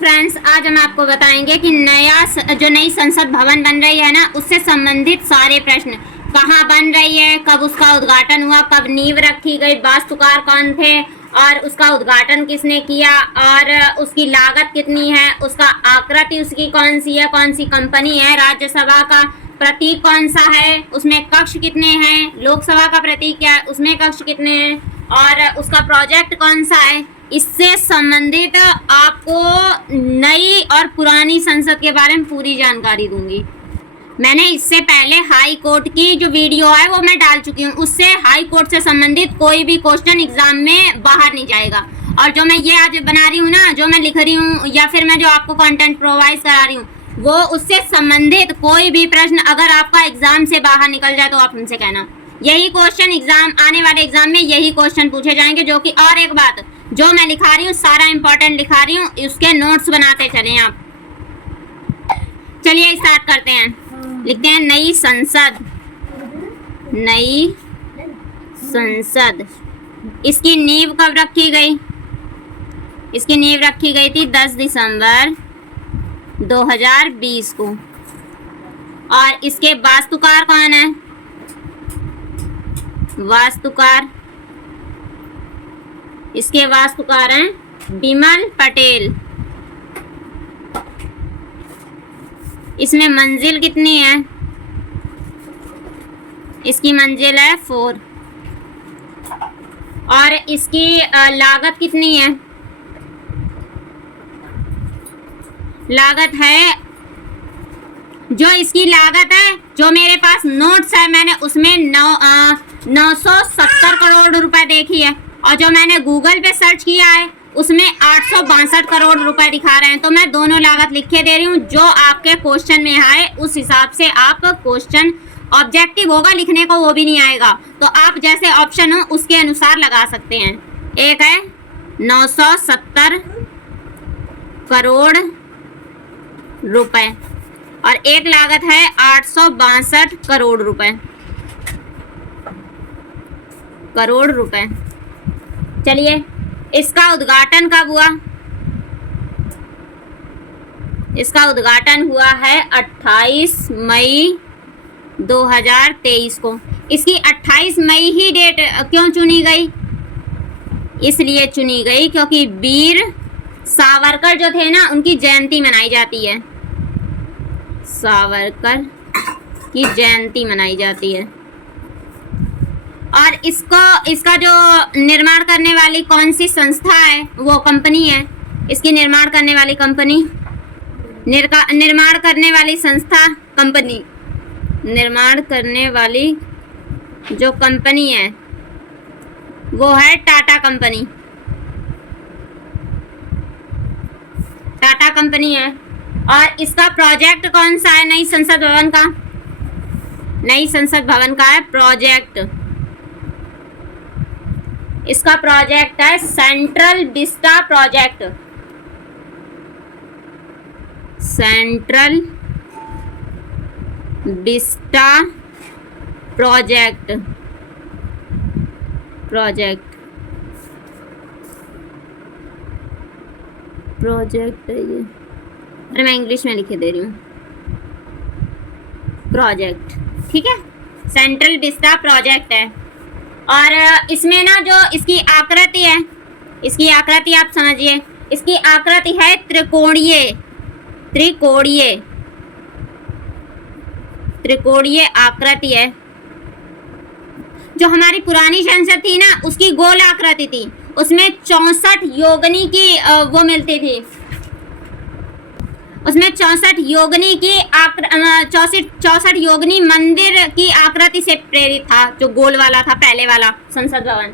Friends, आज हम आपको बताएंगे कि नई संसद भवन बन रही है ना, उससे संबंधित सारे प्रश्न। कहाँ बन रही है, कब उसका उद्घाटन हुआ, कब नींव रखी गई, वास्तुकार कौन थे और उसका उद्घाटन किसने किया और उसकी लागत कितनी है, उसका आकृति उसकी कौन सी है, कौन सी कंपनी है, राज्यसभा का प्रतीक कौन सा है, उसमें कक्ष कितने हैं, लोकसभा का प्रतीक क्या है, उसमें कक्ष कितने हैं और उसका प्रोजेक्ट कौन सा है। इससे संबंधित आपको नई और पुरानी संसद के बारे में पूरी जानकारी दूंगी। मैंने इससे पहले हाई कोर्ट की जो वीडियो है वो मैं डाल चुकी हूँ, उससे हाई कोर्ट से संबंधित कोई भी क्वेश्चन एग्जाम में बाहर नहीं जाएगा। और जो मैं ये आज बना रही हूँ ना, जो मैं लिख रही हूँ या फिर मैं जो आपको कंटेंट प्रोवाइड करा रही हूँ, वो उससे संबंधित कोई भी प्रश्न अगर आपका एग्जाम से बाहर निकल जाए तो आप हमसे कहना। यही क्वेश्चन एग्जाम आने वाले एग्जाम में यही क्वेश्चन पूछे जाएंगे। जो कि और एक बात, जो मैं लिखा रही हूँ सारा इंपॉर्टेंट लिखा रही हूँ, उसके नोट्स बनाते चलें आप। चलिए स्टार्ट करते हैं। लिखते हैं नई संसद। नई संसद, इसकी नींव कब रखी गई? इसकी नींव रखी गई थी 10 दिसंबर 2020 को। और इसके वास्तुकार कौन है? वास्तुकार, इसके वास्तुकार हैं बिमल पटेल। इसमें मंजिल कितनी है? इसकी मंजिल है 4। और इसकी लागत कितनी है? लागत है, जो इसकी लागत है, जो मेरे पास नोट्स है मैंने उसमें 970 करोड़ रुपए देखी है और जो मैंने गूगल पे सर्च किया है उसमें 862 करोड़ रुपए दिखा रहे हैं। तो मैं दोनों लागत लिख के दे रही हूँ, जो आपके क्वेश्चन में आए उस हिसाब से आप क्वेश्चन ऑब्जेक्टिव होगा लिखने को, वो भी नहीं आएगा तो आप जैसे ऑप्शन हो उसके अनुसार लगा सकते हैं। एक है 970 करोड़ रुपए और एक लागत है 862 करोड़ रुपए। चलिए, इसका उद्घाटन कब हुआ? इसका उद्घाटन हुआ है 28 मई 2023 को। इसकी 28 मई ही डेट क्यों चुनी गई? इसलिए चुनी गई क्योंकि वीर सावरकर जो थे ना, उनकी जयंती मनाई जाती है। सावरकर की जयंती मनाई जाती है। और इसका जो निर्माण करने वाली कौन सी संस्था है, वो कंपनी है। इसकी निर्माण करने वाली कंपनी, निर्माण करने वाली संस्था, कंपनी, निर्माण करने वाली जो कंपनी है वो है टाटा कंपनी। टाटा कंपनी है। और इसका प्रोजेक्ट कौन सा है नई संसद भवन का? नई संसद भवन का है प्रोजेक्ट, इसका प्रोजेक्ट है central Vista project. Central Vista project. Project है ये, अरे मैं इंग्लिश में लिखे दे रही हूँ, प्रोजेक्ट, ठीक है। सेंट्रल विस्टा प्रोजेक्ट है। और इसमें ना जो इसकी आकृति है, इसकी आकृति आप समझिए, इसकी आकृति है त्रिकोणीय आकृति है। जो हमारी पुरानी संसद थी ना, उसकी गोल आकृति थी, उसमें 64 योगिनी की वो मिलती थी, उसमें 64 योगिनी की 64 योगिनी मंदिर की आकृति से प्रेरित था, जो गोल वाला था पहले वाला संसद भवन।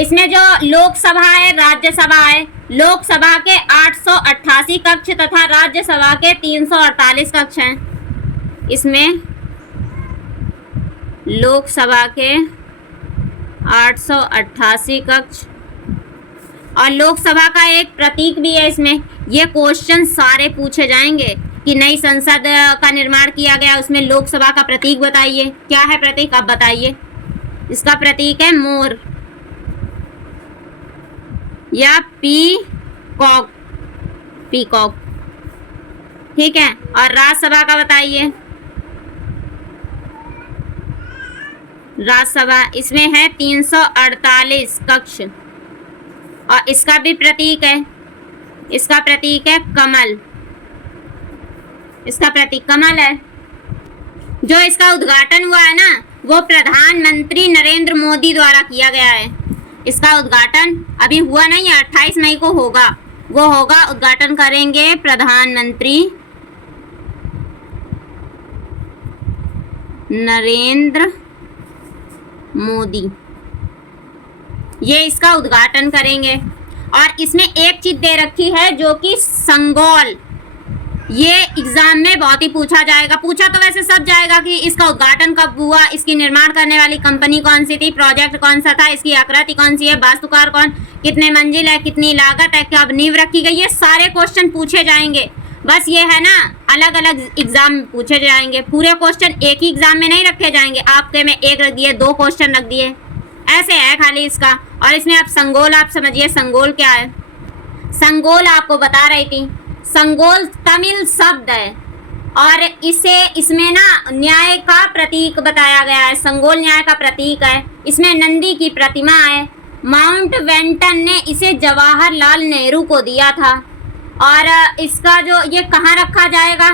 इसमें जो लोकसभा है, राज्यसभा है, लोकसभा के 888 कक्ष तथा राज्यसभा के 348 कक्ष हैं। इसमें लोकसभा के 888 कक्ष और लोकसभा का एक प्रतीक भी है। इसमें ये क्वेश्चन सारे पूछे जाएंगे कि नई संसद का निर्माण किया गया, उसमें लोकसभा का प्रतीक बताइए। क्या है प्रतीक, आप बताइए। इसका प्रतीक है मोर या पीकॉक। पीकॉक। ठीक है, और राज्यसभा का बताइए। राज्यसभा इसमें है 348 कक्ष, और इसका भी प्रतीक है, इसका प्रतीक है कमल, इसका प्रतीक कमल है। जो इसका उद्घाटन हुआ है ना, वो प्रधानमंत्री नरेंद्र मोदी द्वारा किया गया है। इसका उद्घाटन अभी हुआ नहीं है, 28 मई को होगा, वो होगा, उद्घाटन करेंगे प्रधानमंत्री नरेंद्र मोदी, ये इसका उद्घाटन करेंगे। और इसमें एक चीज दे रखी है जो कि संगोल, ये एग्जाम में बहुत ही पूछा जाएगा, पूछा तो वैसे सब जाएगा कि इसका उद्घाटन कब हुआ, इसकी निर्माण करने वाली कंपनी कौन सी थी, प्रोजेक्ट कौन सा था, इसकी आकृति कौन सी है, वास्तुकार कौन, कितने मंजिल है, कितनी लागत है, कब नींव रखी गई, ये सारे क्वेश्चन पूछे जाएंगे। बस ये है ना, अलग अलग एग्जाम में पूछे जाएंगे, पूरे क्वेश्चन एक ही एग्जाम में नहीं रखे जाएंगे। आपके में एक रख दिए, 2 क्वेश्चन रख दिए, ऐसे है खाली इसका। और इसमें आप संगोल, आप समझिए संगोल क्या है। संगोल आपको बता रही थी, संगोल तमिल शब्द है, और इसमें ना न्याय का प्रतीक बताया गया है। संगोल न्याय का प्रतीक है। इसमें नंदी की प्रतिमा है। माउंट बेंटन ने इसे जवाहरलाल नेहरू को दिया था। और इसका जो ये कहाँ रखा जाएगा,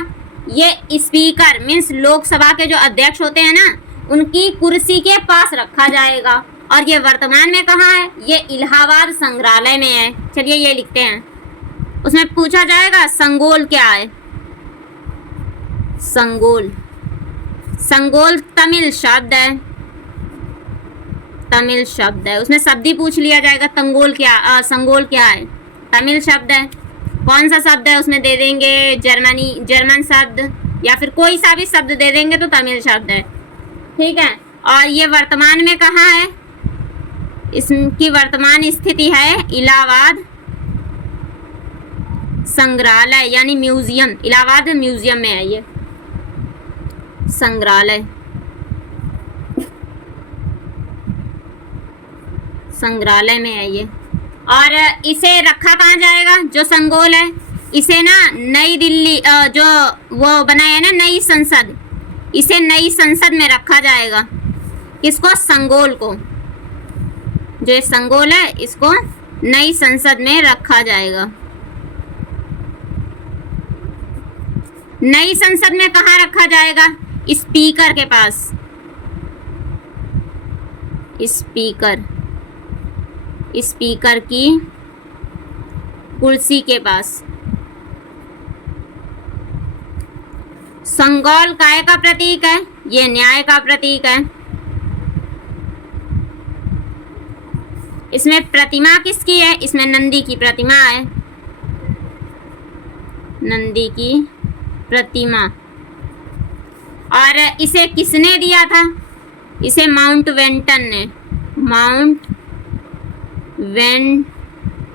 ये स्पीकर मीन्स लोकसभा के जो अध्यक्ष होते हैं ना, उनकी कुर्सी के पास रखा जाएगा। और ये वर्तमान में कहाँ है, ये इलाहाबाद संग्रहालय में है। चलिए ये लिखते हैं, उसमें पूछा जाएगा संगोल क्या है। संगोल, संगोल तमिल शब्द है, तमिल शब्द है, उसमें शब्द ही पूछ लिया जाएगा। तंगोल क्या, संगोल क्या है, तमिल शब्द है। कौन सा शब्द है उसमें दे देंगे, जर्मन शब्द, या फिर कोई सा भी शब्द दे देंगे तो तमिल शब्द है। ठीक है, और ये वर्तमान में कहाँ है, इसकी वर्तमान स्थिति है इलाहाबाद संग्रहालय यानी म्यूजियम, इलाहाबाद म्यूजियम में है ये संग्रहालय, संग्रहालय में है ये। और इसे रखा कहाँ जाएगा, जो संगोल है, इसे ना नई दिल्ली जो वो बनाया है ना नई संसद, इसे नई संसद में रखा जाएगा। इसको संगोल को, जो ये संगोल है, इसको नई संसद में रखा जाएगा। नई संसद में कहाँ रखा जाएगा, स्पीकर के पास, स्पीकर, स्पीकर की कुर्सी के पास। संगोल काय का प्रतीक है, ये न्याय का प्रतीक है। इसमें प्रतिमा किसकी है, इसमें नंदी की प्रतिमा है, नंदी की प्रतिमा। और इसे किसने दिया था, इसे माउंट बेंटन ने, माउंट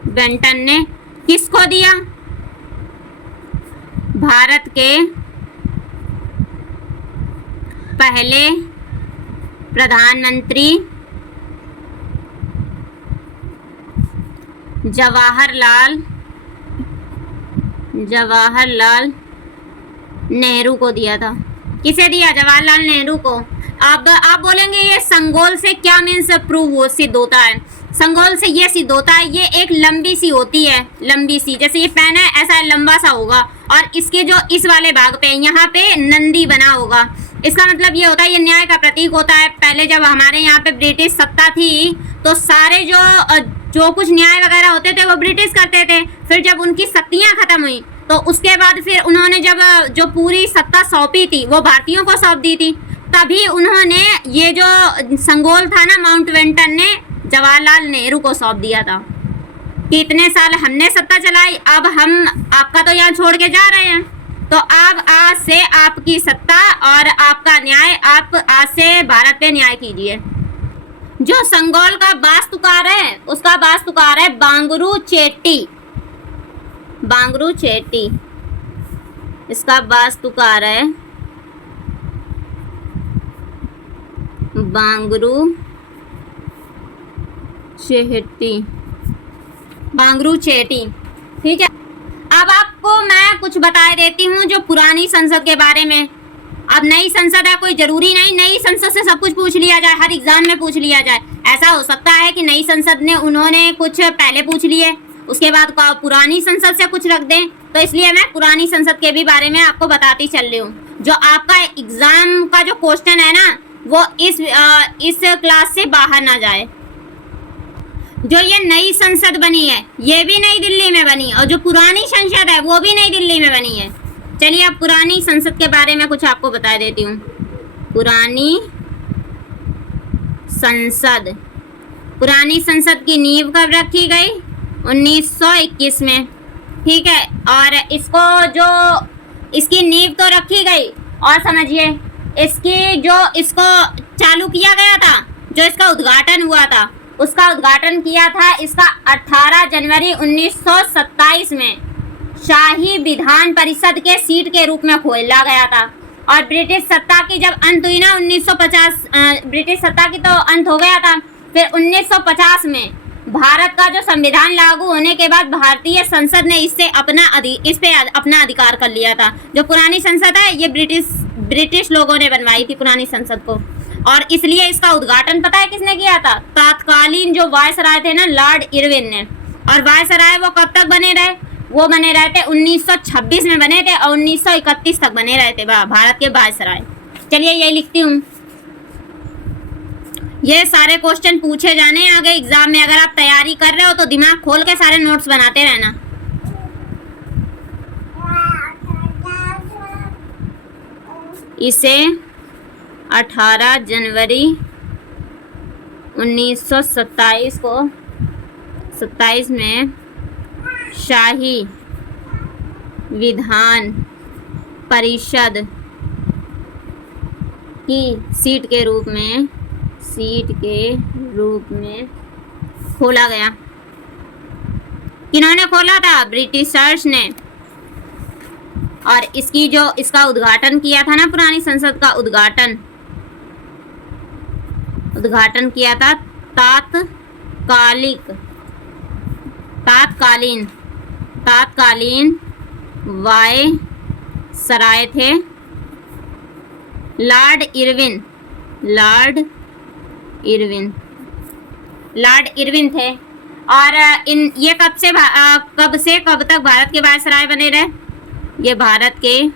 बेंटन ने किसको दिया, भारत के पहले प्रधानमंत्री जवाहरलाल नेहरू को दिया था। किसे दिया, जवाहरलाल नेहरू को। अब आप बोलेंगे ये संगोल से क्या मीन्स प्रूव हो, सिद्ध होता है। संगोल से ये सिद्ध होता है, ये एक लंबी सी होती है, लंबी सी, जैसे ये पेन है ऐसा लंबा सा होगा, और इसके जो इस वाले भाग पे यहाँ पे नंदी बना होगा। इसका मतलब ये होता है, ये न्याय का प्रतीक होता है। पहले जब हमारे यहाँ पे ब्रिटिश सत्ता थी तो सारे जो कुछ न्याय वगैरह होते थे वो ब्रिटिश करते थे। फिर जब उनकी शक्तियाँ खत्म हुई तो उसके बाद फिर उन्होंने जब जो पूरी सत्ता सौंपी थी वो भारतीयों को सौंप दी थी, तभी उन्होंने ये जो संगोल था ना, माउंट बेंटन ने जवाहरलाल नेहरू को सौंप दिया था कि इतने साल हमने सत्ता चलाई, अब हम आपका तो यहाँ छोड़ के जा रहे हैं, तो अब आज से आपकी सत्ता और आपका न्याय, आप आज से भारत पे न्याय कीजिए। जो संगोल का वास्तुकार है उसका वास्तुकार है बांगरू चेट्टी, बांगरू चेट्टी इसका वास्तुकार है, बांगरू चेट्टी, बांगरू चेट्टी। ठीक है, अब आपको मैं कुछ बता देती हूँ जो पुरानी संसद के बारे में। अब नई संसद है, कोई जरूरी नहीं नई संसद से सब कुछ पूछ लिया जाए, हर एग्जाम में पूछ लिया जाए। ऐसा हो सकता है कि नई संसद ने उन्होंने कुछ पहले पूछ लिए, उसके बाद पुरानी संसद से कुछ रख दें, तो इसलिए मैं पुरानी संसद के भी बारे में आपको बताती चल रही हूँ। जो आपका एग्जाम का जो क्वेश्चन है ना, वो इस क्लास से बाहर ना जाए। जो ये नई संसद बनी है, ये भी नई दिल्ली में बनी, और जो पुरानी संसद है वो भी नई दिल्ली में बनी है। चलिए अब पुरानी संसद के बारे में कुछ आपको बता देती हूँ। पुरानी संसद की नींव कब रखी गई? 1921 में, ठीक है। और इसकी नींव तो रखी गई, और समझिए इसको चालू किया गया था, जो इसका उद्घाटन हुआ था, उसका उद्घाटन किया था इसका 18 जनवरी 1927 में शाही विधान परिषद के सीट के रूप में खोला गया था। और ब्रिटिश सत्ता की जब अंत हुई ना 1950, ब्रिटिश सत्ता की तो अंत हो गया था, फिर 1950 में भारत का जो संविधान लागू होने के बाद भारतीय संसद ने इस पे अपना अधिकार कर लिया था। जो पुरानी संसद है ये ब्रिटिश लोगों ने बनवाई थी पुरानी संसद को, और इसलिए इसका उद्घाटन पता है किसने किया था? तत्कालीन जो वायसराय थे ना, लॉर्ड इरविन ने। और वायसराय वो कब तक बने रहे? वो बने रहे थे 1926 में बने थे, और 1931 तक बने रहे थे भारत के वायसराय। चलिए यही लिखती हूँ, ये सारे क्वेश्चन पूछे जाने आगे एग्जाम में। अगर आप तैयारी कर रहे हो तो दिमाग खोल के सारे नोट्स बनाते रहना। इसे 18 जनवरी 1927 में शाही विधान परिषद की सीट के रूप में खोला गया। किन्होंने खोला था? ब्रिटिशर्स ने। और इसका उद्घाटन किया था ना, पुरानी संसद का उद्घाटन किया था तात्कालीन वायसराय थे लॉर्ड इरविन थे। और ये कब से कब तक भारत के वायसराय बने रहे? ये भारत के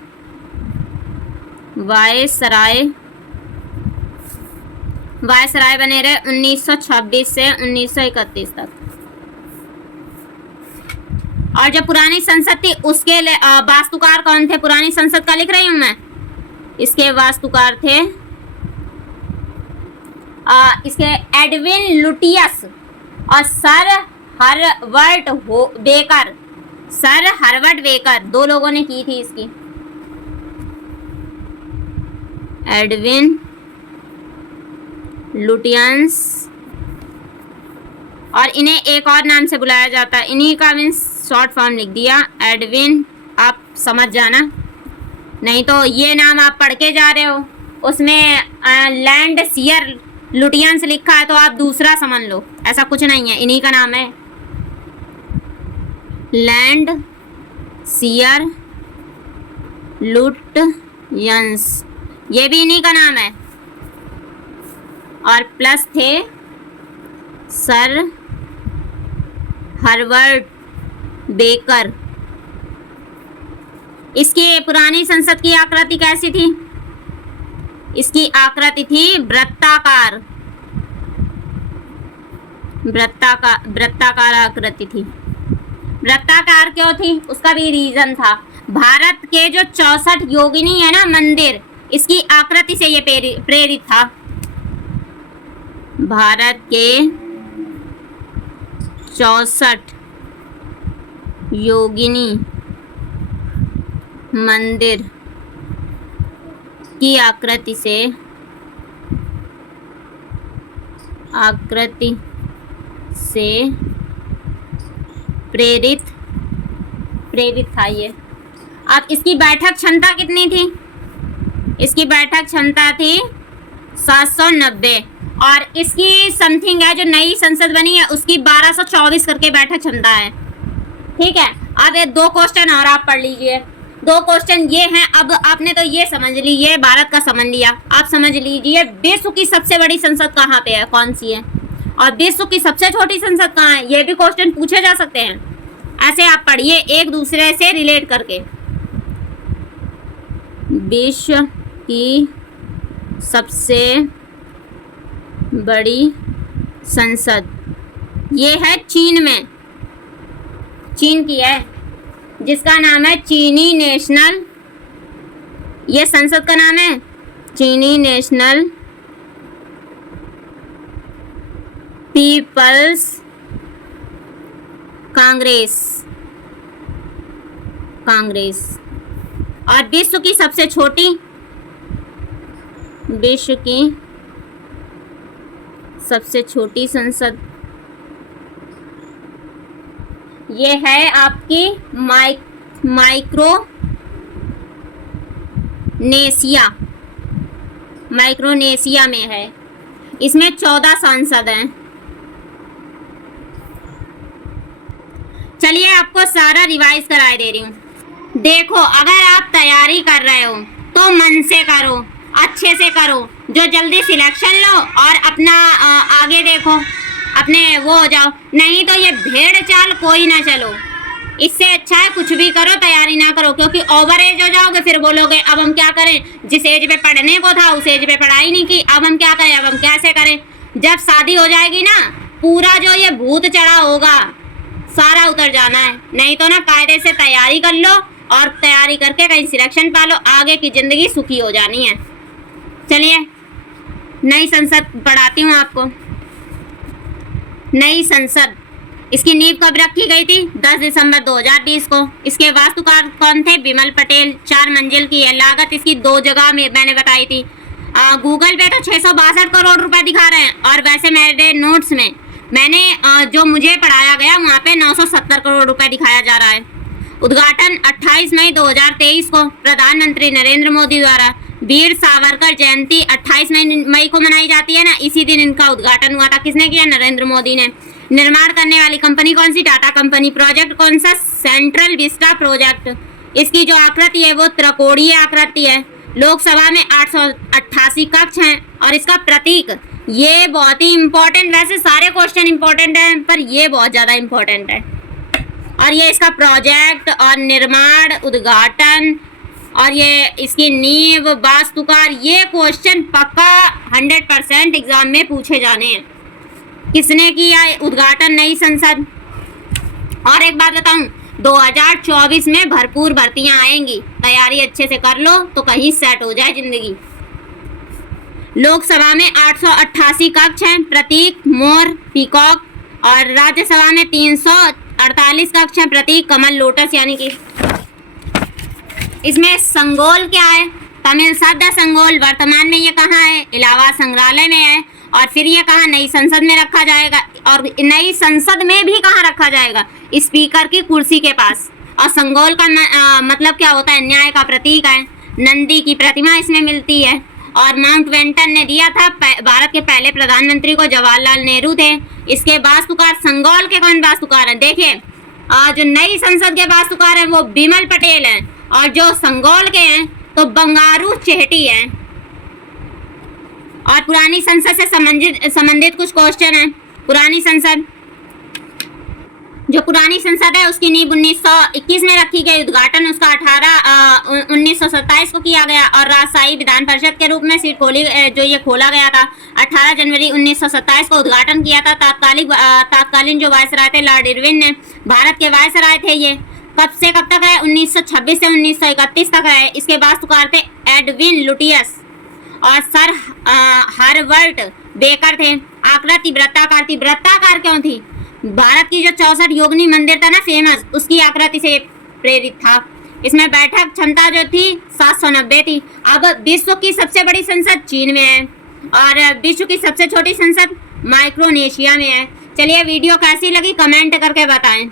वायसराय बने रहे 1926 से 1931 तक। और जो पुरानी संसद थी उसके वास्तुकार कौन थे? पुरानी संसद का लिख रही हूं मैं। इसके वास्तुकार थे इसके एडविन लुटियस और सर हर्बर्ट बेकर, दो लोगों ने की थी इसकी। एडविन लुटियंस, और इन्हें एक और नाम से बुलाया जाता है, इन्हीं का मीन्स शॉर्ट फॉर्म लिख दिया एडविन। आप समझ जाना, नहीं तो ये नाम आप पढ़ के जा रहे हो, उसमें लैंड सियर लुटियंस लिखा है तो आप दूसरा समझ लो, ऐसा कुछ नहीं है, इन्हीं का नाम है लैंड सियर लुटियंस, ये भी इन्हीं का नाम है। और प्लस थे सर हर्बर्ट बेकर। इसकी पुरानी संसद की आकृति कैसी थी? इसकी आकृति थी वृत्ताकार आकृति थी। वृत्ताकार क्यों थी? उसका भी रीजन था। भारत के जो 64 योगिनी है ना मंदिर, इसकी आकृति से ये प्रेरित था। भारत के 64 योगिनी मंदिर की आकृति से प्रेरित था ये। अब इसकी बैठक क्षमता कितनी थी? इसकी बैठक क्षमता थी 790, और इसकी समथिंग है जो नई संसद बनी है उसकी 1224 करके बैठक क्षमता है, ठीक है। अब ये 2 क्वेश्चन और आप पढ़ लीजिए। 2 क्वेश्चन ये हैं। अब आपने तो ये समझ ली, ये भारत का समझ लिया। आप समझ लीजिए विश्व की सबसे बड़ी संसद कहाँ पे है, कौन सी है, और विश्व की सबसे छोटी संसद कहाँ है, ये भी क्वेश्चन पूछे जा सकते हैं। ऐसे आप पढ़िए एक दूसरे से रिलेट करके। विश्व की सबसे बड़ी संसद ये है चीन में, चीन की है, जिसका नाम है चीनी नेशनल, ये संसद का नाम है चीनी नेशनल पीपल्स कांग्रेस। और विश्व की सबसे छोटी, विश्व की सबसे छोटी संसद ये है आपकी माइक्रोनेशिया में है। इसमें 14 सांसद हैं। चलिए आपको सारा रिवाइज कराए दे रही हूँ। देखो अगर आप तैयारी कर रहे हो तो मन से करो, अच्छे से करो, जो जल्दी सिलेक्शन लो और अपना आगे देखो, अपने वो हो जाओ। नहीं तो ये भेड़ चाल कोई ना चलो। इससे अच्छा है कुछ भी करो, तैयारी ना करो, क्योंकि ओवर एज हो जाओगे फिर बोलोगे अब हम क्या करें, जिस एज पे पढ़ने को था उस एज पे पढ़ाई नहीं की, अब हम क्या करें, अब हम कैसे करें। जब शादी हो जाएगी ना, पूरा जो ये भूत चढ़ा होगा सारा उतर जाना है। नहीं तो ना कायदे से तैयारी कर लो और तैयारी करके कहीं सिलेक्शन पा लो, आगे की जिंदगी सुखी हो जानी है। चलिए नई संसद पढ़ाती हूँ आपको। नई संसद, इसकी नींव कब रखी गई थी? 10 दिसंबर 2020 को। इसके वास्तुकार कौन थे? बिमल पटेल। 4 मंजिल की है। लागत इसकी 2 जगह में मैंने बताई थी। गूगल पे तो 662 करोड़ रुपए दिखा रहे हैं, और वैसे मेरे नोट्स में मैंने जो मुझे पढ़ाया गया वहाँ पे 970 करोड़ रुपए दिखाया जा रहा है। उद्घाटन 28 मई 2023 को प्रधानमंत्री नरेंद्र मोदी द्वारा। वीर सावरकर जयंती 28 मई को मनाई जाती है ना, इसी दिन इनका उद्घाटन हुआ था। किसने किया? नरेंद्र मोदी ने। निर्माण करने वाली कंपनी कौन सी? टाटा कंपनी। प्रोजेक्ट कौन सा? Central Vista project. इसकी जो आकृति है वो त्रिकोणीय आकृति है। लोकसभा में 888 कक्ष हैं, और इसका प्रतीक, ये बहुत ही इम्पोर्टेंट, वैसे सारे क्वेश्चन इम्पोर्टेंट हैं पर ये बहुत ज़्यादा इम्पोर्टेंट है। और ये इसका प्रोजेक्ट और निर्माण, उद्घाटन, और ये इसकी नींव, वास्तुकार, ये क्वेश्चन पक्का 100% एग्जाम में पूछे जाने हैं। किसने किया उद्घाटन नई संसद? और एक बात बताऊं, 2024 में भरपूर भर्तियां आएंगी, तैयारी अच्छे से कर लो तो कहीं सेट हो जाए जिंदगी। लोकसभा में 888 कक्ष हैं, प्रतीक मोर, पीकॉक, और राज्यसभा में 348 कक्ष हैं, प्रतीक कमल, लोटस, यानी कि इसमें संगोल क्या है? तमिल शब्द संगोल। वर्तमान में ये कहाँ है? इलाहाबाद संग्रहालय में है। और फिर ये कहाँ? नई संसद में रखा जाएगा। और नई संसद में भी कहाँ रखा जाएगा? स्पीकर की कुर्सी के पास। और संगोल का मतलब क्या होता है? न्याय का प्रतीक है। नंदी की प्रतिमा इसमें मिलती है। और माउंट बेंटन ने दिया था, भारत के पहले प्रधानमंत्री को जवाहरलाल नेहरू थे। इसके वास्तुकार, संगोल के कौन वास्तुकार हैं? देखिए जो नई संसद के वास्तुकार हैं वो बिमल पटेल हैं, और जो संगोल के हैं तो बंगारू चेहटी हैं। और पुरानी संसद से संबंधित कुछ क्वेश्चन हैं। पुरानी संसद, जो पुरानी संसद है उसकी नींव 1921 में रखी गई। उद्घाटन उसका 1927 को किया गया, और राजशाही विधान परिषद के रूप में सीट खोला गया था। 18 जनवरी 1927 को उद्घाटन किया था। तत्कालीन जो वायसराय थे लॉर्ड इरविन ने, भारत के वायसराय थे ये। कब से कब तक है? 1926 से 1931 तक है। इसके वास्तुकार थे एडविन लुटियस, और सर हार्वर्ड बेकर थे। आकृति वृत्ताकार थी। वृत्ताकार क्यों थी? भारत की जो 64 योगिनी मंदिर था ना फेमस, उसकी आकृति से प्रेरित था। इसमें बैठक क्षमता जो थी 790 थी। अब विश्व की सबसे बड़ी संसद चीन में है, और विश्व की सबसे छोटी संसद माइक्रोनेशिया में है। चलिए वीडियो कैसी लगी कमेंट करके बताएं।